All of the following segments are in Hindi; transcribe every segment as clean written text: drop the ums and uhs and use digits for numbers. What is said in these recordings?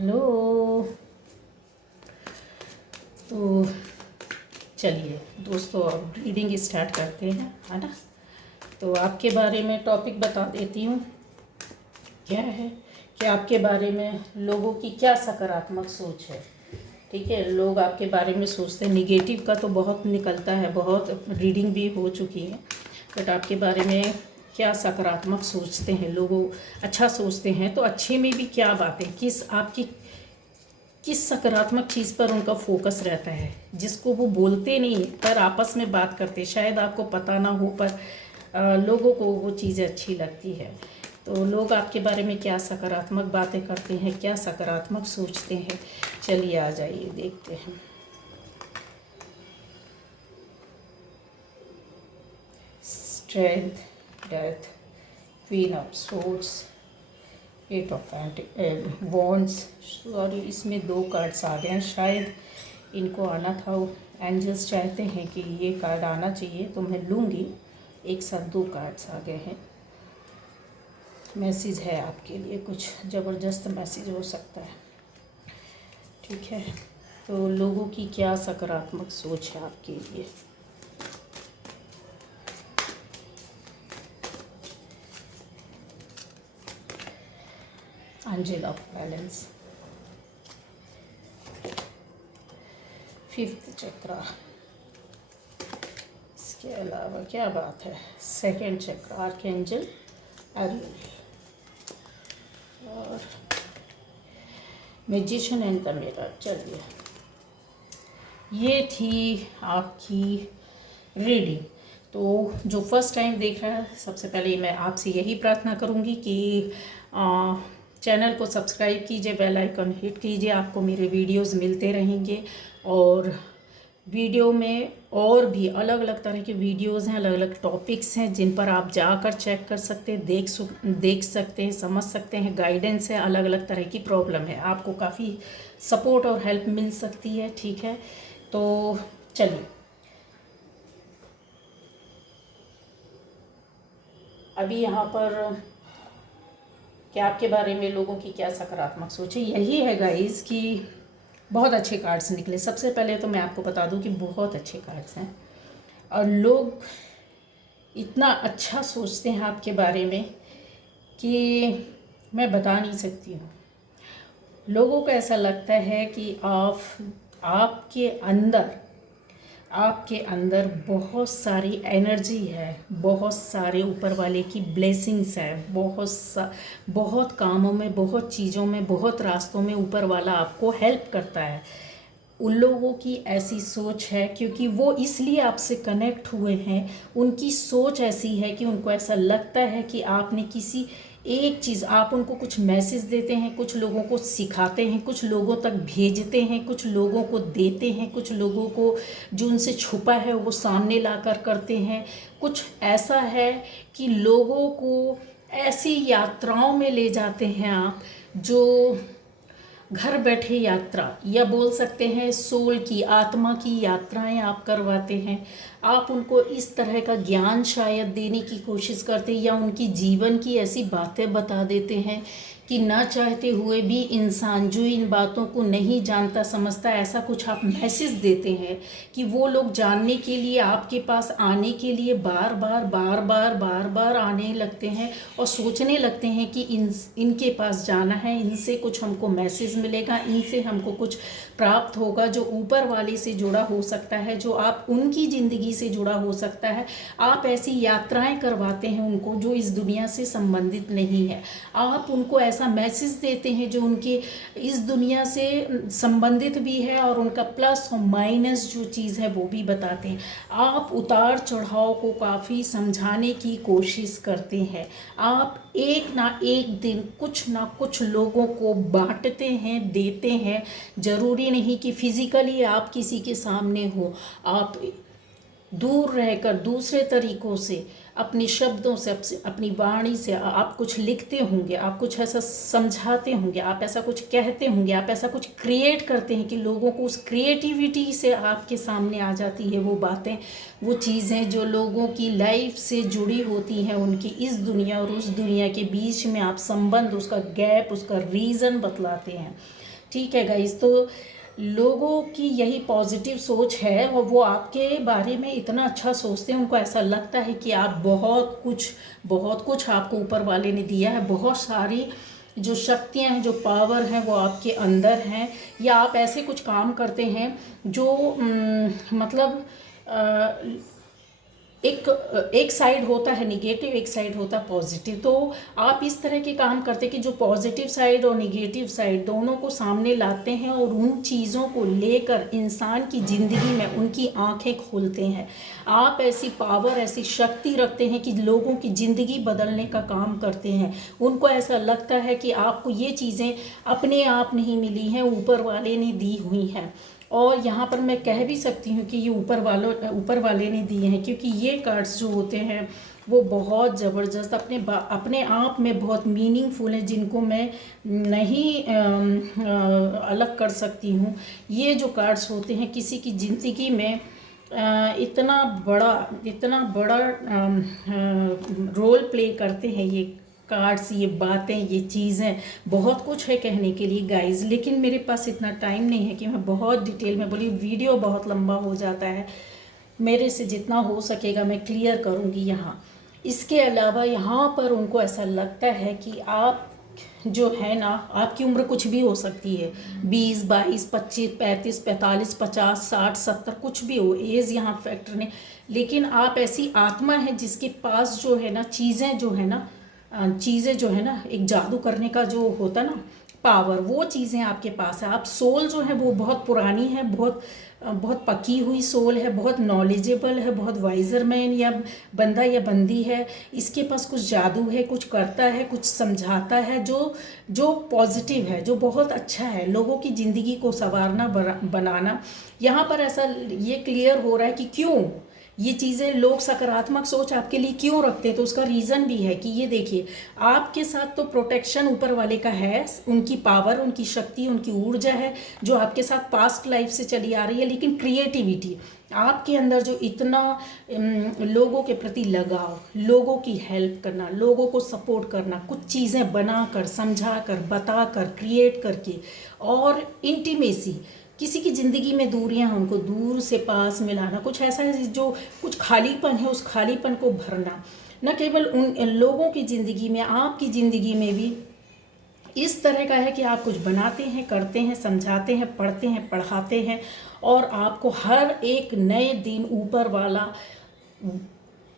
हेलो। तो चलिए दोस्तों, अब रीडिंग स्टार्ट करते हैं, है ना। तो आपके बारे में टॉपिक बता देती हूँ। क्या है कि आपके बारे में लोगों की क्या सकारात्मक सोच है। ठीक है, लोग आपके बारे में सोचते हैं, निगेटिव का तो बहुत निकलता है, बहुत रीडिंग भी हो चुकी है, बट आपके बारे में क्या सकारात्मक सोचते हैं लोगों। अच्छा सोचते हैं तो अच्छे में भी क्या बातें, किस सकारात्मक चीज़ पर उनका फोकस रहता है, जिसको वो बोलते नहीं पर आपस में बात करते, शायद आपको पता ना हो पर लोगों को वो चीज़ें अच्छी लगती है। तो लोग आपके बारे में क्या सकारात्मक बातें करते हैं, क्या सकारात्मक सोचते हैं, चलिए आ जाइए देखते हैं। Strength, death, queen of swords, eight of wands. Sorry, इसमें 2 कार्ड्स आ गए हैं, शायद इनको आना था। एंजल्स चाहते हैं कि ये कार्ड आना चाहिए तो मैं लूँगी। एक साथ 2 कार्ड्स आ गए हैं। मैसेज है आपके लिए, कुछ ज़बरदस्त मैसेज हो सकता है। ठीक है, तो लोगों की क्या सकारात्मक सोच है आपके लिए। एंजल ऑफ बैलेंस, 5th चक्रा। इसके अलावा क्या बात है, 2nd चक्र, आर्कएंजल एरियल और मैजिशियन एंड द मिरर। चलिए, ये थी आपकी रीडिंग। तो जो फर्स्ट टाइम देख रहा है, सबसे पहले मैं आपसे यही प्रार्थना करूंगी कि चैनल को सब्सक्राइब कीजिए, बेल आइकन हिट कीजिए, आपको मेरे वीडियोस मिलते रहेंगे। और वीडियो में और भी अलग अलग तरह के वीडियोस हैं, अलग अलग टॉपिक्स हैं जिन पर आप जाकर चेक कर सकते हैं, देख सकते हैं, समझ सकते हैं। गाइडेंस है, अलग अलग तरह की प्रॉब्लम है, आपको काफ़ी सपोर्ट और हेल्प मिल सकती है। ठीक है, तो चलिए अभी यहाँ पर क्या आपके बारे में लोगों की क्या सकारात्मक सोच है, यही है गाइस कि बहुत अच्छे कार्ड्स निकले। सबसे पहले तो मैं आपको बता दूं कि बहुत अच्छे कार्ड्स हैं और लोग इतना अच्छा सोचते हैं आपके बारे में कि मैं बता नहीं सकती हूँ। लोगों को ऐसा लगता है कि आपके अंदर बहुत सारी एनर्जी है, बहुत सारे ऊपर वाले की ब्लेसिंग्स है, बहुत कामों में, बहुत चीज़ों में, बहुत रास्तों में ऊपर वाला आपको हेल्प करता है। उन लोगों की ऐसी सोच है क्योंकि वो इसलिए आपसे कनेक्ट हुए हैं। उनकी सोच ऐसी है कि उनको ऐसा लगता है कि आपने किसी एक चीज़, आप उनको कुछ मैसेज देते हैं, कुछ लोगों को सिखाते हैं, कुछ लोगों तक भेजते हैं, कुछ लोगों को देते हैं, कुछ लोगों को जो उनसे छुपा है वो सामने लाकर करते हैं। कुछ ऐसा है कि लोगों को ऐसी यात्राओं में ले जाते हैं आप, जो घर बैठे यात्रा, या बोल सकते हैं सोल की, आत्मा की यात्राएं आप करवाते हैं। आप उनको इस तरह का ज्ञान शायद देने की कोशिश करते हैं, या उनकी जीवन की ऐसी बातें बता देते हैं कि ना चाहते हुए भी इंसान जो इन बातों को नहीं जानता समझता, ऐसा कुछ आप मैसेज देते हैं कि वो लोग जानने के लिए, आपके पास आने के लिए बार बार आने लगते हैं और सोचने लगते हैं कि इनके पास जाना है, इनसे कुछ हमको मैसेज मिलेगा, इनसे हमको कुछ प्राप्त होगा जो ऊपर वाले से जुड़ा हो सकता है, जो आप उनकी ज़िंदगी से जुड़ा हो सकता है। आप ऐसी यात्राएं करवाते हैं उनको जो इस दुनिया से संबंधित नहीं है। आप उनको ऐसा मैसेज देते हैं जो उनके इस दुनिया से संबंधित भी है, और उनका प्लस और माइनस जो चीज़ है वो भी बताते हैं। आप उतार चढ़ाव को काफ़ी समझाने की कोशिश करते हैं। आप एक ना एक दिन कुछ ना कुछ लोगों को बांटते हैं, देते हैं। ज़रूरी नहीं कि फिज़िकली आप किसी के सामने हो, आप दूर रहकर दूसरे तरीक़ों से, अपने शब्दों से, अपनी वाणी से आप कुछ लिखते होंगे, आप कुछ ऐसा समझाते होंगे, आप ऐसा कुछ कहते होंगे, आप ऐसा कुछ क्रिएट करते हैं कि लोगों को उस क्रिएटिविटी से आपके सामने आ जाती है वो बातें, वो चीज़ें जो लोगों की लाइफ से जुड़ी होती हैं, उनकी इस दुनिया और उस दुनिया के बीच में आप संबंध, उसका गैप, उसका रीज़न बतलाते हैं। ठीक है गाइस, तो लोगों की यही पॉजिटिव सोच है और वो आपके बारे में इतना अच्छा सोचते हैं, उनको ऐसा लगता है कि आप बहुत कुछ आपको ऊपर वाले ने दिया है, बहुत सारी जो शक्तियां हैं, जो पावर हैं वो आपके अंदर हैं, या आप ऐसे कुछ काम करते हैं जो मतलब एक एक साइड होता है निगेटिव, एक साइड होता है पॉजिटिव। तो आप इस तरह के काम करते हैं कि जो पॉजिटिव साइड और निगेटिव साइड दोनों को सामने लाते हैं और उन चीज़ों को लेकर इंसान की ज़िंदगी में उनकी आंखें खोलते हैं। आप ऐसी पावर, ऐसी शक्ति रखते हैं कि लोगों की ज़िंदगी बदलने का काम करते हैं। उनको ऐसा लगता है कि आपको ये चीज़ें अपने आप नहीं मिली हैं, ऊपर वाले ने दी हुई हैं। और यहाँ पर मैं कह भी सकती हूँ कि ये ऊपर वाले ने दिए हैं, क्योंकि ये कार्ड्स जो होते हैं वो बहुत ज़बरदस्त अपने आप में बहुत मीनिंगफुल हैं, जिनको मैं नहीं अलग कर सकती हूँ। ये जो कार्ड्स होते हैं किसी की ज़िंदगी में इतना बड़ा रोल प्ले करते हैं ये कार्ड्स, ये बातें, ये चीज़ें। बहुत कुछ है कहने के लिए गाइस, लेकिन मेरे पास इतना टाइम नहीं है कि मैं बहुत डिटेल में बोली, वीडियो बहुत लंबा हो जाता है। मेरे से जितना हो सकेगा मैं क्लियर करूँगी यहाँ। इसके अलावा यहाँ पर उनको ऐसा लगता है कि आप जो है ना, आपकी उम्र कुछ भी हो सकती है, 20, 22, 25, 35, 45, 50, 60, 70, कुछ भी हो, एज यहाँ फैक्टर नहीं। लेकिन आप ऐसी आत्मा है जिसके पास जो है ना चीज़ें जो है ना एक जादू करने का जो होता ना पावर, वो चीज़ें आपके पास है। आप सोल जो है वो बहुत पुरानी है, बहुत पकी हुई सोल है, बहुत नॉलेजेबल है, बहुत वाइजर मैन या बंदा या बंदी है। इसके पास कुछ जादू है, कुछ करता है, कुछ समझाता है, जो पॉजिटिव है, जो बहुत अच्छा है, लोगों की ज़िंदगी को संवारना बनाना। यहाँ पर ऐसा ये क्लियर हो रहा है कि क्यों ये चीज़ें लोग सकारात्मक सोच आपके लिए क्यों रखते हैं। तो उसका रीज़न भी है कि ये देखिए, आपके साथ तो प्रोटेक्शन ऊपर वाले का है, उनकी पावर, उनकी शक्ति, उनकी ऊर्जा है जो आपके साथ पास्ट लाइफ से चली आ रही है। लेकिन क्रिएटिविटी आपके अंदर जो इतना लोगों के प्रति लगाव, लोगों की हेल्प करना, लोगों को सपोर्ट करना, कुछ चीज़ें बनाकर, समझाकर, बताकर, क्रिएट करके, और इंटीमेसी, किसी की ज़िंदगी में दूरियां हैं उनको दूर से पास मिलाना, कुछ ऐसा है जो कुछ खालीपन है उस खालीपन को भरना। न केवल उन लोगों की ज़िंदगी में, आपकी ज़िंदगी में भी इस तरह का है कि आप कुछ बनाते हैं, करते हैं, समझाते हैं, पढ़ते हैं, पढ़ाते हैं, और आपको हर एक नए दिन ऊपर वाला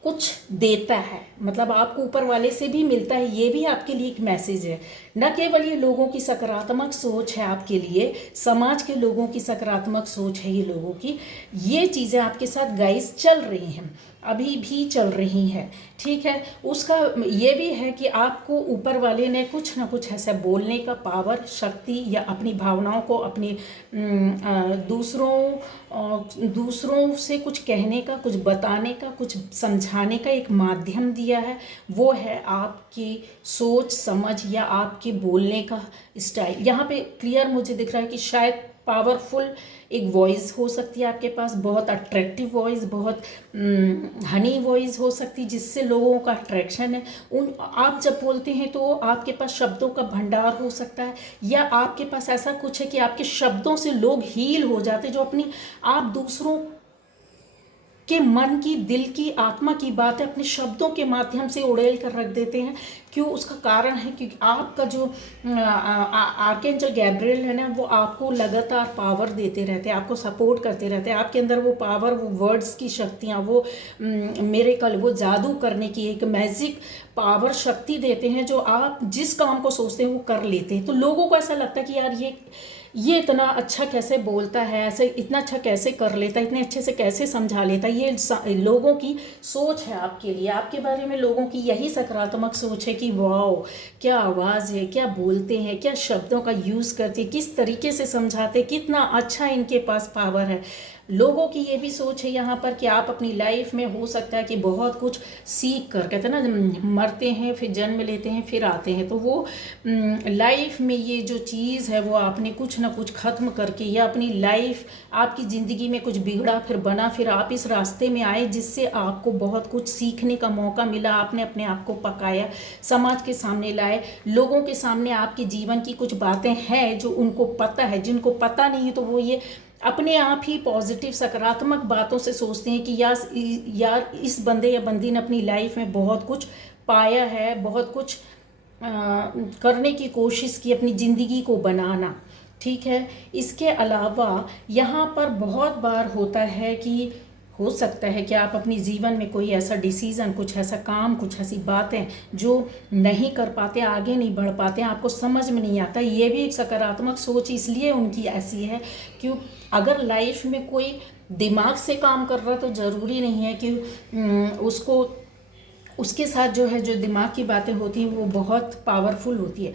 कुछ देता है। मतलब आपको ऊपर वाले से भी मिलता है, ये भी आपके लिए एक मैसेज है। न केवल ये लोगों की सकारात्मक सोच है आपके लिए, समाज के लोगों की सकारात्मक सोच है ये लोगों की, ये चीज़ें आपके साथ गाइस चल रही हैं, अभी भी चल रही हैं, ठीक है। उसका ये भी है कि आपको ऊपर वाले ने कुछ ना कुछ ऐसा बोलने का पावर, शक्ति, या अपनी भावनाओं को अपनी दूसरों से कुछ कहने का, कुछ बताने का, कुछ समझाने का एक माध्यम दिया है। वो है आपकी सोच समझ या आपके बोलने का स्टाइल। यहाँ पे क्लियर मुझे दिख रहा है कि शायद पावरफुल एक वॉइस हो सकती है आपके पास, बहुत अट्रैक्टिव वॉइस, बहुत हनी वॉइस हो सकती है, जिससे लोगों का अट्रैक्शन है। आप जब बोलते हैं तो आपके पास शब्दों का भंडार हो सकता है, या आपके पास ऐसा कुछ है कि आपके शब्दों से लोग हील हो जाते, जो अपनी आप दूसरों के मन की, दिल की, आत्मा की बातें अपने शब्दों के माध्यम से उड़ेल कर रख देते हैं। क्यों? उसका कारण है क्योंकि आपका जो आर्कएंजल गैब्रियल है ना, वो आपको लगातार पावर देते रहते हैं, आपको सपोर्ट करते रहते हैं। आपके अंदर वो पावर, वो वर्ड्स की शक्तियाँ, वो मिरेकल, वो जादू करने की एक मैजिक पावर, शक्ति देते हैं, जो आप जिस काम को सोचते हैं वो कर लेते हैं। तो लोगों को ऐसा लगता है कि यार ये इतना अच्छा कैसे बोलता है, ऐसे इतना अच्छा कैसे कर लेता है, इतने अच्छे से कैसे समझा लेता है। ये लोगों की सोच है आपके लिए, आपके बारे में लोगों की यही सकारात्मक सोच है कि वाओ क्या आवाज़ है, क्या बोलते हैं, क्या शब्दों का यूज़ करते हैं, किस तरीके से समझाते हैं, कितना अच्छा इनके पास पावर है। लोगों की ये भी सोच है यहाँ पर कि आप अपनी लाइफ में हो सकता है कि बहुत कुछ सीख कर, कहते हैं ना, मरते हैं फिर जन्म लेते हैं फिर आते हैं, तो वो लाइफ में ये जो चीज़ है वो आपने कुछ ना कुछ ख़त्म करके, या अपनी लाइफ, आपकी ज़िंदगी में कुछ बिगड़ा फिर बना, फिर आप इस रास्ते में आए जिससे आपको बहुत कुछ सीखने का मौका मिला। आपने अपने आप को पकाया, समाज के सामने लाए, लोगों के सामने आपके जीवन की कुछ बातें हैं जो उनको पता है, जिनको पता नहीं है तो वो ये अपने आप ही पॉजिटिव सकारात्मक बातों से सोचते हैं कि यार इस बंदे या बंदी ने अपनी लाइफ में बहुत कुछ पाया है, बहुत कुछ करने की कोशिश की, अपनी ज़िंदगी को बनाना। ठीक है, इसके अलावा यहाँ पर बहुत बार होता है कि हो सकता है कि आप अपनी जीवन में कोई ऐसा डिसीज़न, कुछ ऐसा काम, कुछ ऐसी बातें जो नहीं कर पाते, आगे नहीं बढ़ पाते, आपको समझ में नहीं आता। ये भी एक सकारात्मक सोच इसलिए उनकी ऐसी है क्यों, अगर लाइफ में कोई दिमाग से काम कर रहा तो ज़रूरी नहीं है कि उसको, उसके साथ जो है जो दिमाग की बातें होती हैं वो बहुत पावरफुल होती है।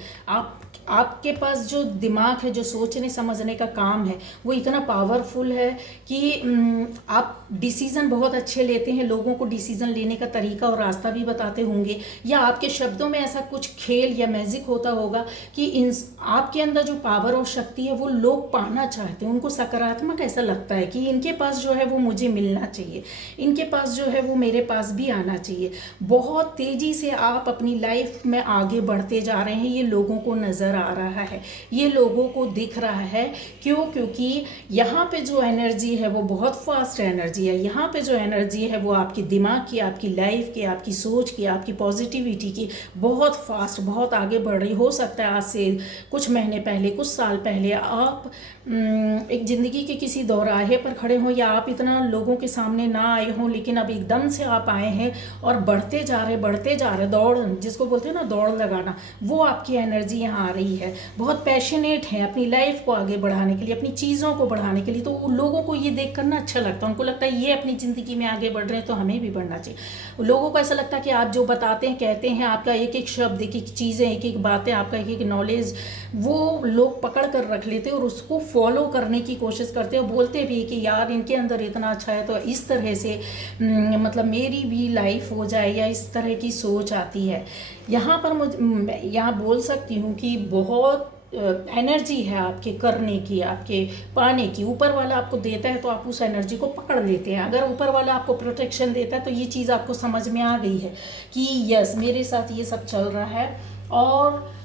आपके पास जो दिमाग है, जो सोचने समझने का काम है, वो इतना पावरफुल है कि आप डिसीज़न बहुत अच्छे लेते हैं, लोगों को डिसीज़न लेने का तरीका और रास्ता भी बताते होंगे, या आपके शब्दों में ऐसा कुछ खेल या मैजिक होता होगा कि आपके अंदर जो पावर और शक्ति है वो लोग पाना चाहते हैं, उनको सकारात्मक ऐसा लगता है कि इनके पास जो है वो मुझे मिलना चाहिए, इनके पास जो है वो मेरे पास भी आना चाहिए। बहुत तेज़ी से आप अपनी लाइफ में आगे बढ़ते जा रहे हैं, ये लोगों को नज़र आ रहा है, ये लोगों को दिख रहा है। क्यों? क्योंकि यहाँ पे जो एनर्जी है वो बहुत फास्ट एनर्जी है। यहाँ पे जो एनर्जी है वो आपके दिमाग की, आपकी लाइफ की, आपकी सोच की, आपकी पॉजिटिविटी की बहुत फास्ट, बहुत आगे बढ़ रही। हो सकता है आज से कुछ महीने पहले, कुछ साल पहले आप एक ज़िंदगी के किसी दौराहे पर खड़े हों, या आप इतना लोगों के सामने ना आए हों, लेकिन अब एकदम से आप आए हैं और बढ़ते जा रहे, दौड़, जिसको बोलते हैं ना दौड़ लगाना, वो आपकी एनर्जी यहाँ आ रही है। बहुत पैशनेट है अपनी लाइफ को आगे बढ़ाने के लिए, अपनी चीज़ों को बढ़ाने के लिए। तो लोगों को ये देख कर ना अच्छा लगता है, उनको लगता है ये अपनी ज़िंदगी में आगे बढ़ रहे हैं तो हमें भी बढ़ना चाहिए। लोगों को ऐसा लगता है कि आप जो बताते हैं, कहते हैं, आपका एक एक शब्द, एक एक चीज़ें, एक एक बातें, आपका एक एक नॉलेज वो लोग पकड़ कर रख लेते हैं और उसको फॉलो करने की कोशिश करते हैं। बोलते भी कि यार इनके अंदर इतना अच्छा है तो इस तरह से मतलब मेरी भी लाइफ हो जाए, या इस तरह की सोच आती है। यहाँ पर मुझे यहाँ बोल सकती हूँ कि बहुत एनर्जी है आपके करने की, आपके पाने की। ऊपर वाला आपको देता है तो आप उस एनर्जी को पकड़ लेते हैं। अगर ऊपर वाला आपको प्रोटेक्शन देता है तो ये चीज़ आपको समझ में आ गई है कि यस मेरे साथ ये सब चल रहा है, और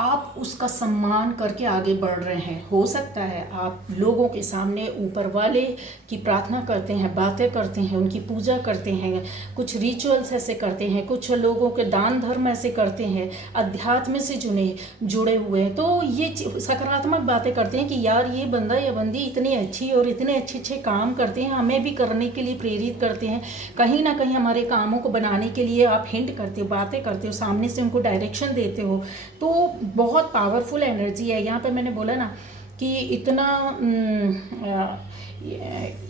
आप उसका सम्मान करके आगे बढ़ रहे हैं। हो सकता है आप लोगों के सामने ऊपर वाले की प्रार्थना करते हैं, बातें करते हैं, उनकी पूजा करते हैं, कुछ रिचुअल्स ऐसे करते हैं, कुछ लोगों के दान धर्म ऐसे करते हैं, अध्यात्म से जुड़े हुए हैं, तो ये सकारात्मक बातें करते हैं कि यार ये बंदा या बंदी इतनी अच्छी और इतने अच्छे अच्छे काम करते हैं, हमें भी करने के लिए प्रेरित करते हैं। कहीं ना कहीं हमारे कामों को बनाने के लिए आप हिंट करते हो, बातें करते हो, सामने से उनको डायरेक्शन देते हो। तो बहुत पावरफुल एनर्जी है। यहाँ पे मैंने बोला ना कि इतना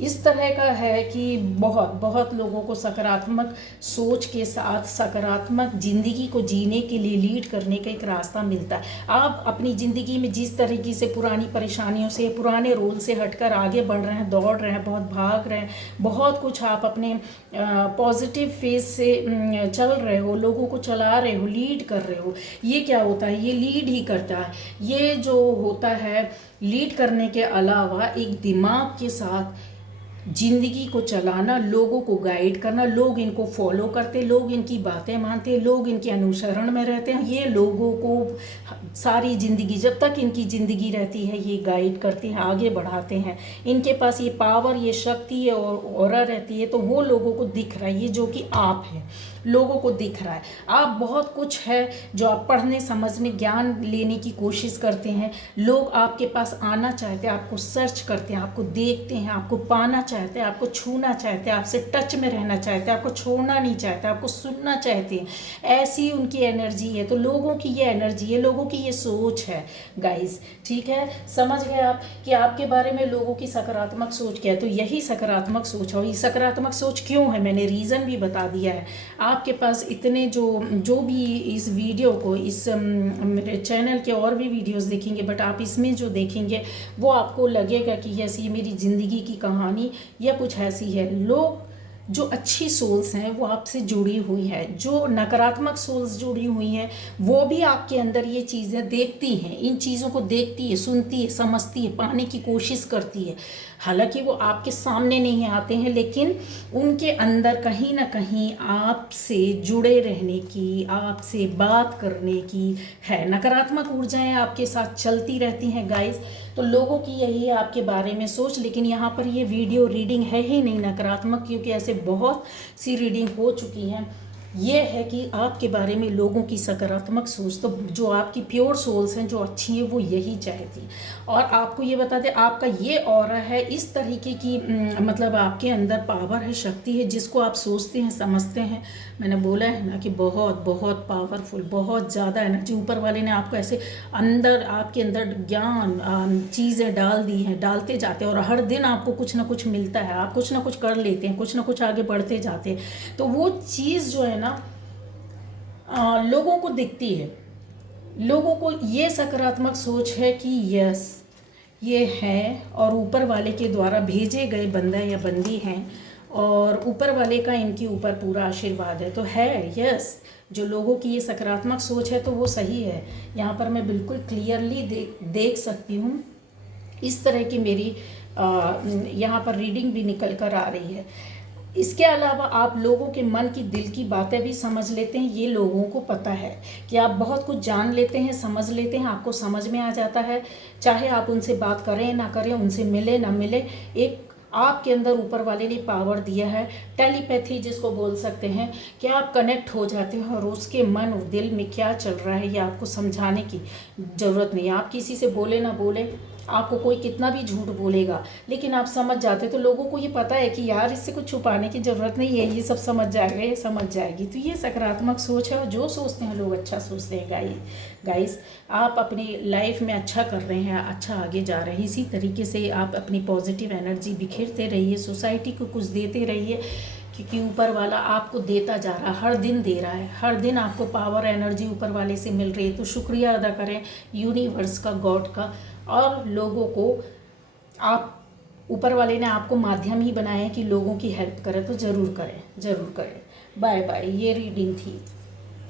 इस तरह का है कि बहुत बहुत लोगों को सकारात्मक सोच के साथ सकारात्मक ज़िंदगी को जीने के लिए लीड करने का एक रास्ता मिलता है। आप अपनी ज़िंदगी में जिस तरीके से पुरानी परेशानियों से, पुराने रोल से हटकर आगे बढ़ रहे हैं, दौड़ रहे हैं, बहुत भाग रहे हैं, बहुत कुछ आप अपने पॉजिटिव फेस से चल रहे हो, लोगों को चला रहे हो, लीड कर रहे हो। ये क्या होता है? ये लीड ही करता है। ये जो होता है लीड करने के अलावा एक दिमाग के साथ जिंदगी को चलाना, लोगों को गाइड करना, लोग इनको फॉलो करते, लोग इनकी बातें मानते, लोग इनके अनुसरण में रहते हैं। ये लोगों को सारी ज़िंदगी, जब तक इनकी ज़िंदगी रहती है, ये गाइड करते हैं, आगे बढ़ाते हैं। इनके पास ये पावर, ये शक्ति और ऑरा रहती है, तो वो लोगों को दिख रहा है। ये जो कि आप हैं, लोगों को दिख रहा है। आप बहुत कुछ है जो आप पढ़ने, समझने, ज्ञान लेने की कोशिश करते हैं। लोग आपके पास आना चाहते हैं, आपको सर्च करते हैं, आपको देखते हैं, आपको पाना चाहते हैं, आपको छूना चाहते हैं, आपसे टच में रहना चाहते हैं, आपको छोड़ना नहीं चाहते, आपको सुनना चाहते हैं। ऐसी उनकी एनर्जी है। तो लोगों की ये एनर्जी है, लोगों की ये सोच है गाइस। ठीक है, समझ गए आप कि आपके बारे में लोगों की सकारात्मक सोच क्या है? तो यही सकारात्मक सोच है। और ये सकारात्मक सोच क्यों है, मैंने रीज़न भी बता दिया है। आपके पास इतने जो भी इस वीडियो को इस मेरे चैनल के और भी वीडियोस देखेंगे, बट आप इसमें जो देखेंगे वो आपको लगेगा कि यस ये मेरी ज़िंदगी की कहानी या कुछ ऐसी है। लोग जो अच्छी सोल्स हैं वो आपसे जुड़ी हुई है, जो नकारात्मक सोल्स जुड़ी हुई हैं वो भी आपके अंदर ये चीज़ें देखती हैं, इन चीज़ों को देखती है, सुनती है, समझती है, पाने की कोशिश करती है। हालांकि वो आपके सामने नहीं आते हैं, लेकिन उनके अंदर कहीं ना कहीं आपसे जुड़े रहने की, आपसे बात करने की है। नकारात्मक ऊर्जाएं आपके साथ चलती रहती हैं गाइस। तो लोगों की यही है आपके बारे में सोच, लेकिन यहाँ पर ये वीडियो रीडिंग है ही नहीं नकारात्मक, क्योंकि ऐसे बहुत सी रीडिंग हो चुकी हैं। ये है कि आपके बारे में लोगों की सकारात्मक सोच, तो जो आपकी प्योर सोल्स हैं, जो अच्छी हैं, वो यही चाहती। और आपको ये बता दें, आपका ये ऑरा है इस तरीके की, मतलब आपके अंदर पावर है, शक्ति है, जिसको आप सोचते हैं, समझते हैं। मैंने बोला है ना कि बहुत बहुत पावरफुल, बहुत ज़्यादा एनर्जी ऊपर वाले ने आपको ऐसे अंदर, आपके अंदर ज्ञान चीज़ें डाल दी हैं, डालते जाते हैं, और हर दिन आपको कुछ ना कुछ मिलता है, आप कुछ ना कुछ कर लेते हैं, कुछ ना कुछ आगे बढ़ते जाते हैं। तो वो चीज़ जो है ना लोगों को दिखती है, लोगों को ये सकारात्मक सोच है कि यस ये है, और ऊपर वाले के द्वारा भेजे गए बंदा या बंदी हैं, और ऊपर वाले का इनके ऊपर पूरा आशीर्वाद है। तो है यस, जो लोगों की ये सकारात्मक सोच है तो वो सही है। यहाँ पर मैं बिल्कुल क्लियरली देख सकती हूँ। इस तरह की मेरी यहाँ पर रीडिंग भी निकल कर आ रही है। इसके अलावा आप लोगों के मन की, दिल की बातें भी समझ लेते हैं। ये लोगों को पता है कि आप बहुत कुछ जान लेते हैं, समझ लेते हैं, आपको समझ में आ जाता है। चाहे आप उनसे बात करें ना करें, उनसे मिले ना मिले, एक आपके अंदर ऊपर वाले ने पावर दिया है, टेलीपैथी जिसको बोल सकते हैं, कि आप कनेक्ट हो जाते हैं और उसके मन और दिल में क्या चल रहा है ये आपको समझाने की ज़रूरत नहीं है। आप किसी से बोले ना बोले, आपको कोई कितना भी झूठ बोलेगा, लेकिन आप समझ जाते। तो लोगों को ये पता है कि यार इससे कुछ छुपाने की ज़रूरत नहीं है, ये सब समझ जाएगा, ये समझ जाएगी। तो ये सकारात्मक सोच है, और जो सोचते हैं लोग अच्छा सोचते हैं गाइस। आप अपनी लाइफ में अच्छा कर रहे हैं, अच्छा आगे जा रहे हैं। इसी तरीके से आप अपनी पॉजिटिव एनर्जी बिखेरते रहिए, सोसाइटी को कुछ देते रहिए, क्योंकि ऊपर वाला आपको देता जा रहा है, हर दिन दे रहा है, हर दिन आपको पावर एनर्जी ऊपर वाले से मिल रही है। तो शुक्रिया अदा करें यूनिवर्स का, गॉड का, और लोगों को, आप ऊपर वाले ने आपको माध्यम ही बनाया है कि लोगों की हेल्प करें, तो ज़रूर करें, ज़रूर करें। Bye bye. ये रीडिंग थी।